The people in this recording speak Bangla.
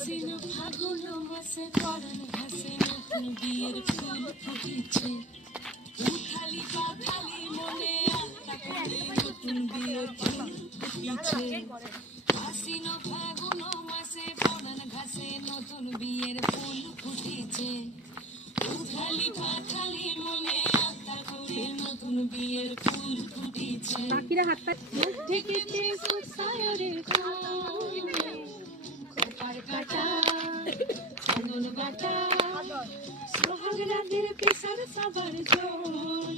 আশ্বিন ফাগুন মাসে পরাণ ঘাসে নতুন বিয়ের ফুল ফুটেছে। উথালি পাথালি মনে আত্মা করে নতুন বিয়ের ফুল ফুটেছে। আশ্বিন ফাগুন মাসে পরাণ ঘাসে নতুন বিয়ের ফুল ফুটেছে। উথালি পাথালি মনে আত্মা করে নতুন বিয়ের ফুল ফুটেছে। বাকিরা হাত পা ঠেকেছে সুসায়রে খোপার কাটা চন্দন বাটা সোহাগ রাতের পেশার সবার জোর